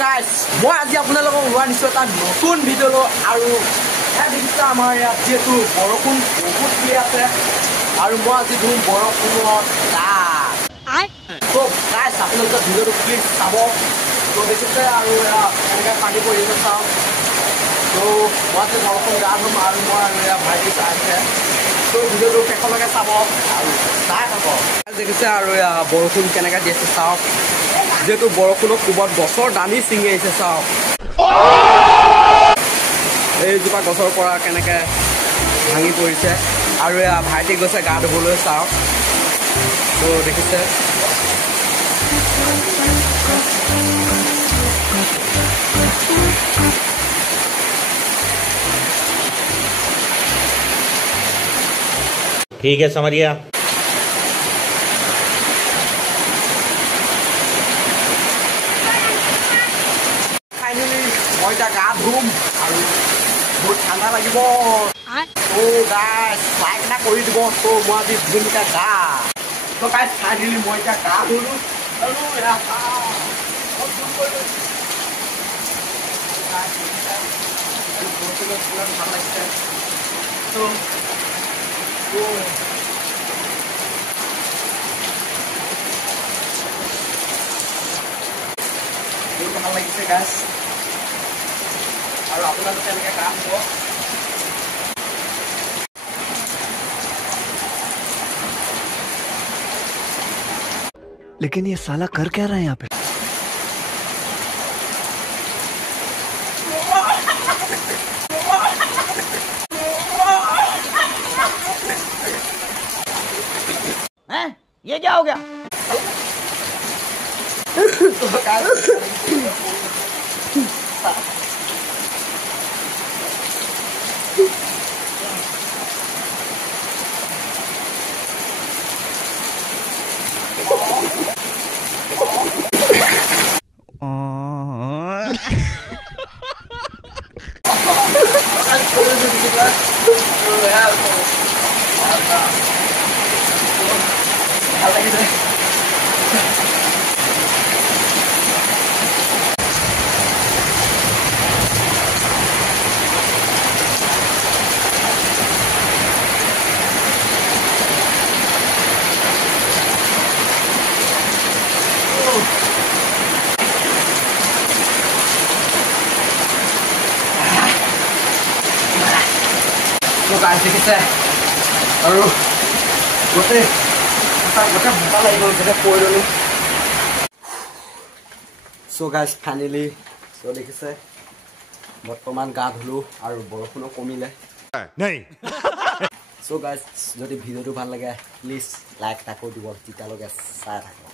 guys মই আজি আপোনালোকক ওলোৱা নিশ্চয় এটা নতুন ভিডিঅ' লৈ আৰু দেখিছে আমাৰ ইয়াত যিহেতু বৰষুণ বহুত দি আছে আৰু মই আজি ধুম বৰষুণত গাইজ আপোনালোকে ভিডিঅ'টো প্লিজ চাব তো দেখিছে আৰু এনেকৈ পানী পৰি আছে চাওক তো মই আজি বৰষুণ গা ধুম আৰু মই ভাইটি চাইছে তো ভিডিঅ'টো শেষলৈকে চাব আৰু চাই থাকক দেখিছে আৰু বৰষুণ কেনেকৈ দি আছে চাওক যেহেতু বৰষুণৰ কোবত গছৰ দানি ছিঙি আহিছে চাওক এইজোপা গছৰ পৰা কেনেকৈ ভাঙি পৰিছে আৰু ভাইটি গৈছে গা ধুবলৈ চাওক তো দেখিছে ठीक है समझ गया ফাইনেলি মই এতিয়া গা ধুম আৰু বহুত ঠাণ্ডা লাগিব তো গাইজ লাইক এটা কৰি দিব তো মই আজি ধুনীয়াকৈ গা তো গাইজ ফাইনেলি মই এতিয়া গা ধুলোঁ আৰু ভাল লাগিছে তো ভাল লাগিছে গাছ আৰু আপোনালোকে এনেকৈ কাম হ'ব लेकिन ये साला कर क्या रहा है यहाँ पे हैं ये क्या हो गया গাছ দেখিছে আৰু গোটেই বোকা লাগি গ'ল গোটেই পৰি ল'লোঁ চ' গাছ ফাইনেলি চ' দেখিছে বৰ্তমান গা ধুলোঁ আৰু বৰষুণো কমিলে চ' গাছ যদি ভিডিঅ'টো ভাল লাগে প্লিজ লাইক এটা কৰি দিব তেতিয়ালৈকে চাই থাকক